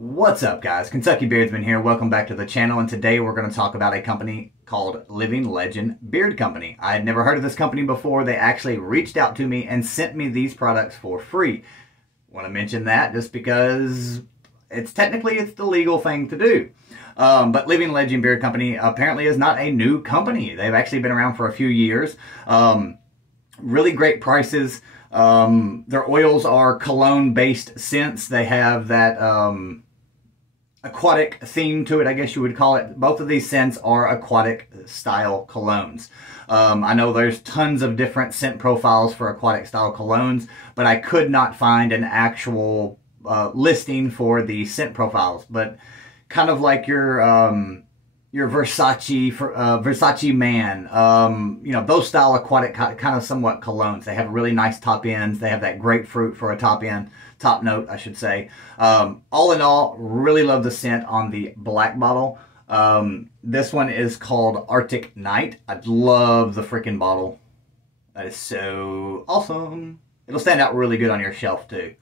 What's up, guys? Kentucky Beardsman here. Welcome back to the channel, and today we're going to talk about a company called Living Legend Beard Company. I had never heard of this company before. They actually reached out to me and sent me these products for free. Want to mention that just because it's the legal thing to do. But Living Legend Beard Company apparently is not a new company. They've actually been around for a few years. Really great prices. Their oils are cologne-based scents. They have that aquatic theme to it, I guess you would call it. Both of these scents are aquatic style colognes. I know there's tons of different scent profiles for aquatic style colognes, but I could not find an actual listing for the scent profiles. But kind of like your Versace Man, you know, those style aquatic kind of somewhat colognes. They have really nice top ends. They have that grapefruit for a top note, I should say. All in all, really love the scent on the black bottle. This one is called Arctic Night. I love the freaking bottle. That is so awesome. It'll stand out really good on your shelf too.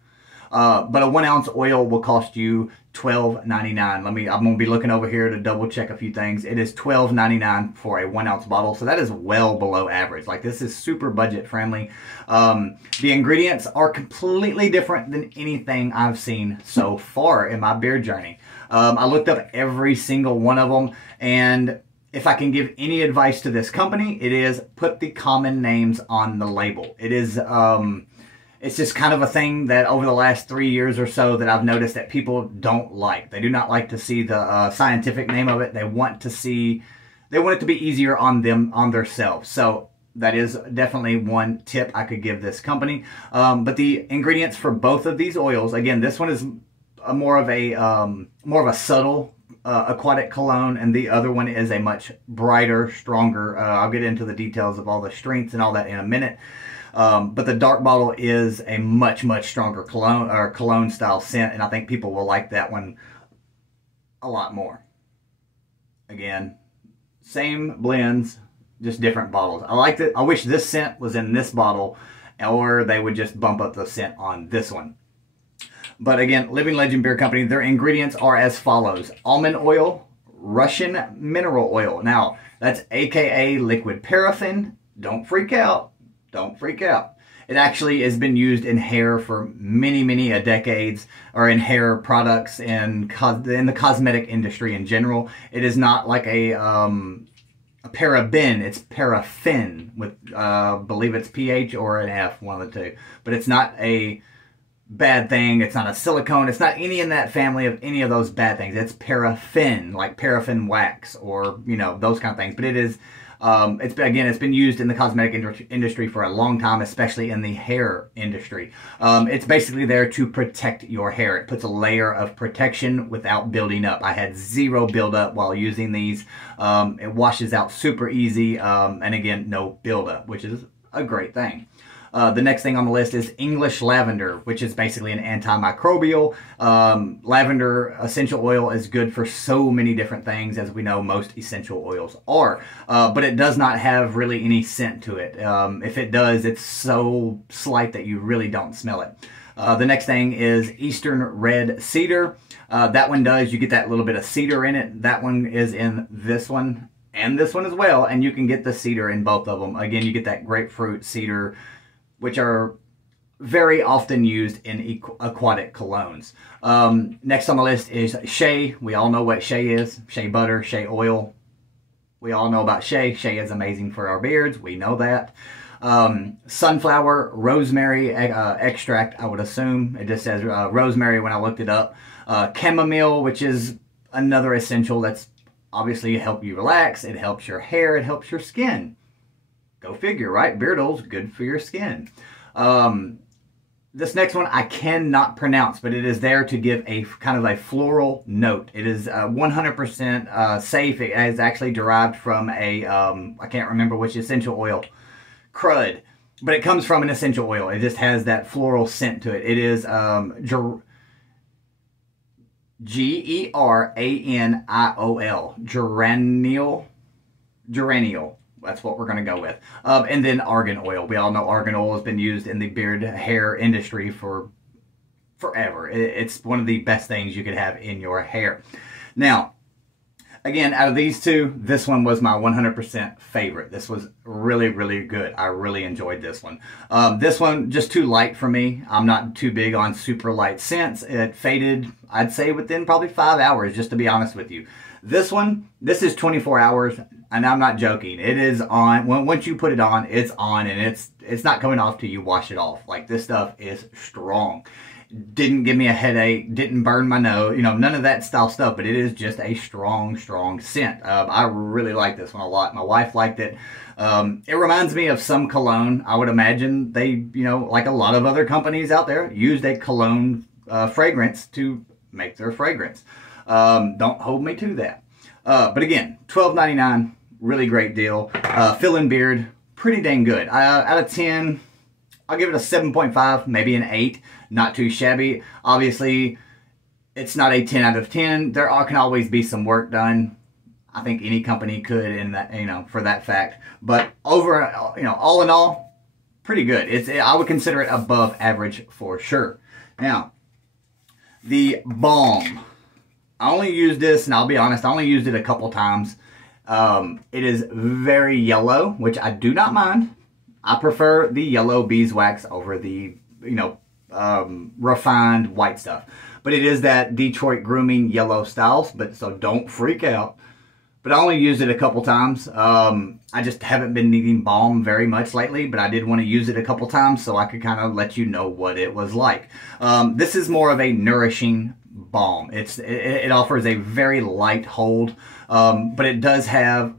But a 1 ounce oil will cost you $12.99. I'm going to be looking over here to double check a few things. It is $12.99 for a 1 ounce bottle. So that is well below average. Like, this is super budget friendly. The ingredients are completely different than anything I've seen so far in my beard journey. I looked up every single one of them, and if I can give any advice to this company, it is put the common names on the label. It is, it's just kind of a thing that over the last 3 years or so that I've noticed that people don't like. They do not like to see the scientific name of it. They want it to be easier on themselves. So that is definitely one tip I could give this company. But the ingredients for both of these oils, again, this one is more of a subtle aquatic cologne, and the other one is a much brighter, stronger. I'll get into the details of all the strengths and all that in a minute. But the dark bottle is a much stronger cologne style scent, and I think people will like that one a lot more. Again, same blends, just different bottles. I liked it. I wish this scent was in this bottle, or they would just bump up the scent on this one. But again, Living Legend Beard Company, their ingredients are as follows: almond oil, Russian mineral oil. Now, that's AKA liquid paraffin. Don't freak out. Don't freak out. It actually has been used in hair for many decades, or in hair products and in the cosmetic industry in general. It is not like a paraben. It's paraffin with, believe it's PH or an F, one of the two. But it's not a bad thing. It's not a silicone. It's not any in that family of any of those bad things. It's paraffin, like paraffin wax, or, you know, those kind of things. But it is, it's been used in the cosmetic industry for a long time, especially in the hair industry. It's basically there to protect your hair. It puts a layer of protection without building up. I had zero buildup while using these. It washes out super easy, and again, no buildup, which is a great thing. The next thing on the list is English Lavender, which is basically an antimicrobial. Lavender essential oil is good for so many different things, as we know most essential oils are. But it does not have really any scent to it. If it does, it's so slight that you really don't smell it. The next thing is Eastern Red Cedar. That one does. You get that little bit of cedar in it. That one is in this one and this one as well. And you can get the cedar in both of them. Again, you get that grapefruit, cedar, which are very often used in aquatic colognes. Next on the list is shea. We all know what shea is. Shea butter, shea oil. We all know about shea. Shea is amazing for our beards. We know that. Sunflower, rosemary extract, I would assume. It just says rosemary when I looked it up. Chamomile, which is another essential that's obviously help you relax. It helps your hair. It helps your skin. Go figure, right? Beard oil's good for your skin. This next one I cannot pronounce, but it is there to give a kind of a floral note. It is 100% safe. It is actually derived from a, I can't remember which essential oil, crud, but it comes from an essential oil. It just has that floral scent to it. It is G-E-R-A-N-I-O-L, geraniol. That's what we're going to go with. And then argan oil. We all know argan oil has been used in the beard hair industry for forever. It's one of the best things you could have in your hair. Now, again, out of these two, this one was my 100% favorite. This was really, really good. I really enjoyed this one. This one, just too light for me. I'm not too big on super light scents. It faded, I'd say, within probably 5 hours, just to be honest with you. This one, this is 24 hours, and I'm not joking. It is on. Once you put it on, it's on, and it's not coming off till you wash it off. Like, this stuff is strong. Didn't give me a headache, didn't burn my nose, you know, none of that style stuff, but it is just a strong, strong scent. I really like this one a lot. My wife liked it. It reminds me of some cologne. I would imagine they, you know, like a lot of other companies out there, used a cologne fragrance to make their fragrance. Don't hold me to that. But again, $12.99, really great deal. Fill-in beard, pretty dang good. Out of 10, I'll give it a 7.5, maybe an 8. Not too shabby. Obviously, it's not a 10 out of 10. There can always be some work done. I think any company could, in that, you know, for that fact. But over, you know, all in all, pretty good. I would consider it above average for sure. Now, the Balm. I only used this, and I'll be honest, I only used it a couple times. It is very yellow, which I do not mind. I prefer the yellow beeswax over the, you know, refined white stuff. But it is that Detroit grooming yellow styles, but so don't freak out. But I only used it a couple times. I just haven't been needing balm very much lately, but I did want to use it a couple times so I could kind of let you know what it was like. This is more of a nourishing balm. It offers a very light hold, but it does have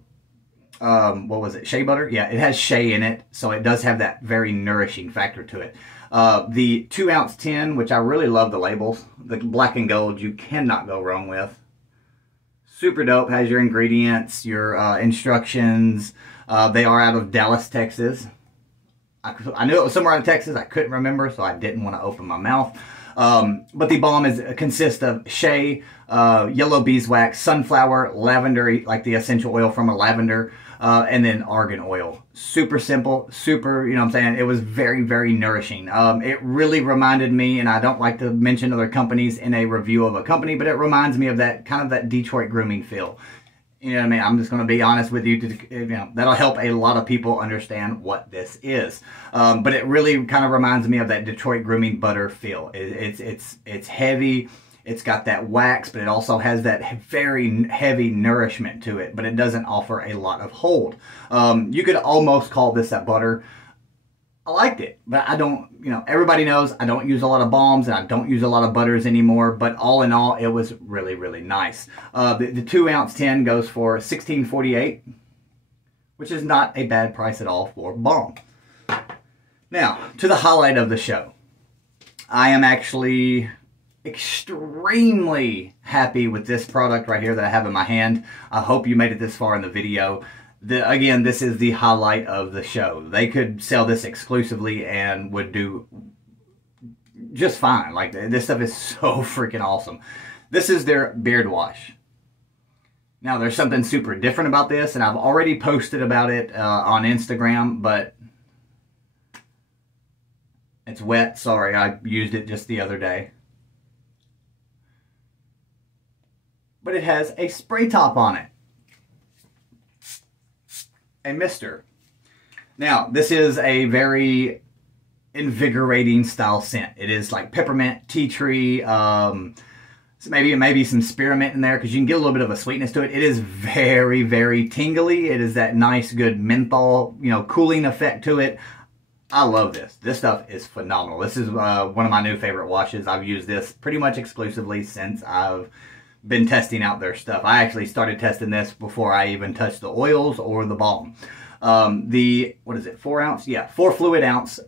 what was it? Shea butter? Yeah, it has shea in it, so it does have that very nourishing factor to it. The 2 ounce tin, which I really love the labels. The black and gold, you cannot go wrong with. Super dope. Has your ingredients, your instructions. They are out of Dallas, Texas. I knew it was somewhere out of Texas. I couldn't remember, so I didn't want to open my mouth. But the balm consists of shea, yellow beeswax, sunflower, lavender, like the essential oil from a lavender, and then argan oil. Super simple, super, you know what I'm saying? It was very, very nourishing. It really reminded me, and I don't like to mention other companies in a review of a company, but it reminds me of that kind of that Detroit grooming feel. You know what I mean? I'm just going to be honest with you. You know, that'll help a lot of people understand what this is. But it really kind of reminds me of that Detroit grooming butter feel. It's heavy. It's got that wax, but it also has that very heavy nourishment to it. But it doesn't offer a lot of hold. You could almost call this that butter. I liked it, but I don't, you know, everybody knows I don't use a lot of balms and I don't use a lot of butters anymore, but all in all, it was really, really nice. The 2 ounce tin goes for $16.48, which is not a bad price at all for balm. Now, to the highlight of the show. I am actually extremely happy with this product right here that I have in my hand. I hope you made it this far in the video. Again, this is the highlight of the show. They could sell this exclusively and would do just fine. Like, this stuff is so freaking awesome. This is their beard wash. Now, there's something super different about this, and I've already posted about it on Instagram, but it's wet. Sorry, I used it just the other day. But it has a spray top on it. A mister. Now, this is a very invigorating style scent. It is like peppermint, tea tree, so maybe some spearmint in there because you can get a little bit of a sweetness to it. It is very, very tingly. It is that nice, good menthol, you know, cooling effect to it. I love this. This stuff is phenomenal. This is one of my new favorite washes. I've used this pretty much exclusively since I've been testing out their stuff. I actually started testing this before I even touched the oils or the balm. What is it, 4 ounce? Yeah, 4 fluid ounce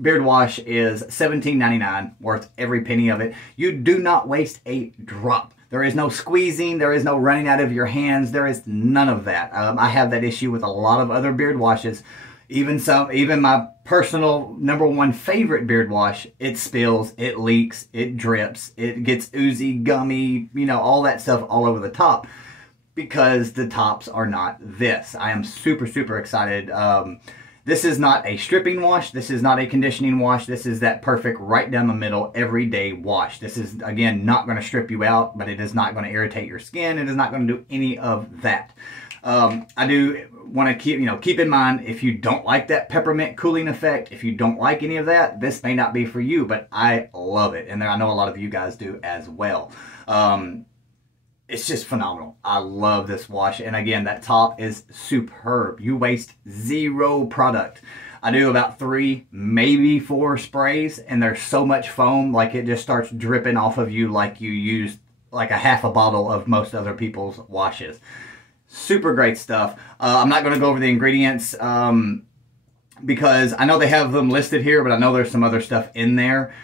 beard wash is $17.99, worth every penny of it. You do not waste a drop. There is no squeezing. There is no running out of your hands. There is none of that. I have that issue with a lot of other beard washes. Even my personal #1 favorite beard wash, it spills, it leaks, it drips, it gets oozy, gummy, you know, all that stuff all over the top because the tops are not this. I am super, super excited. This is not a stripping wash. This is not a conditioning wash. This is that perfect right down the middle everyday wash. This is, again, not going to strip you out, but it is not going to irritate your skin. It is not going to do any of that. I do want to keep in mind, if you don't like that peppermint cooling effect, if you don't like any of that, this may not be for you, but I love it. And I know a lot of you guys do as well. It's just phenomenal. I love this wash. And again, that top is superb. You waste zero product. I do about 3, maybe 4 sprays, and there's so much foam, like it just starts dripping off of you like you used like a half a bottle of most other people's washes. Super great stuff. I'm not going to go over the ingredients because I know they have them listed here, but I know there's some other stuff in there.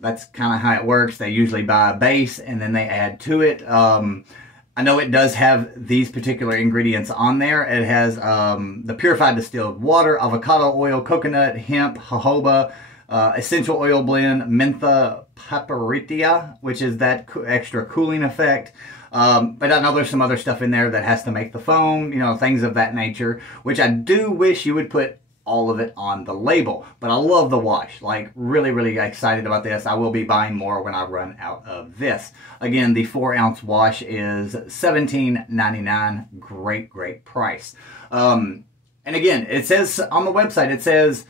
That's kind of how it works. They usually buy a base and then they add to it. I know it does have these particular ingredients on there. It has the purified distilled water, avocado oil, coconut, hemp, jojoba, essential oil blend, mentha papiritia, which is that extra cooling effect. But I know there's some other stuff in there that has to make the foam, you know, things of that nature, which I do wish you would put all of it on the label. But I love the wash. Like, really, really excited about this. I will be buying more when I run out of this. Again, the 4-ounce wash is $17.99. Great, great price. And again, it says on the website, it says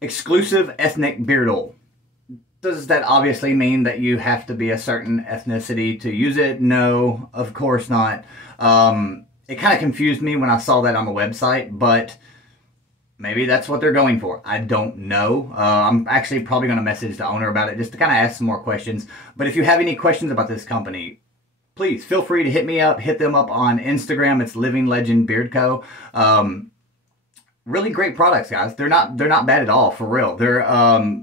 exclusive ethnic beard oil. Does that obviously mean that you have to be a certain ethnicity to use it? No, of course not. It kind of confused me when I saw that on the website, but maybe that's what they're going for. I don't know. I'm actually probably going to message the owner about it just to kind of ask some more questions. But if you have any questions about this company, please feel free to hit me up. Hit them up on Instagram. It's Living Legend Beard Co. Really great products, guys. They're not bad at all, for real. They're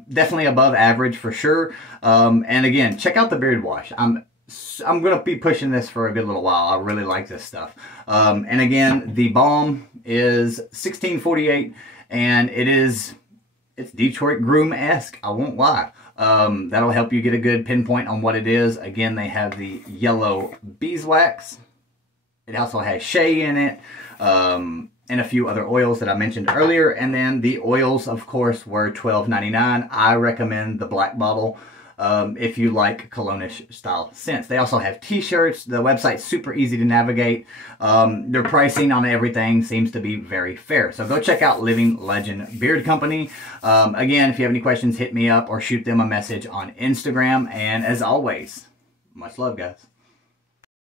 definitely above average for sure. And again, check out the beard wash. I'm going to be pushing this for a good little while. I really like this stuff. And again, the Balm is $16.48, and it's Detroit Groom-esque. I won't lie. That'll help you get a good pinpoint on what it is. Again, they have the yellow beeswax. It also has shea in it. And a few other oils that I mentioned earlier. And then the oils, of course, were $12.99. I recommend the black bottle if you like cologne-ish style scents. They also have t-shirts. The website's super easy to navigate. Their pricing on everything seems to be very fair. So go check out Living Legend Beard Company. Again, if you have any questions, hit me up or shoot them a message on Instagram. And as always, much love, guys.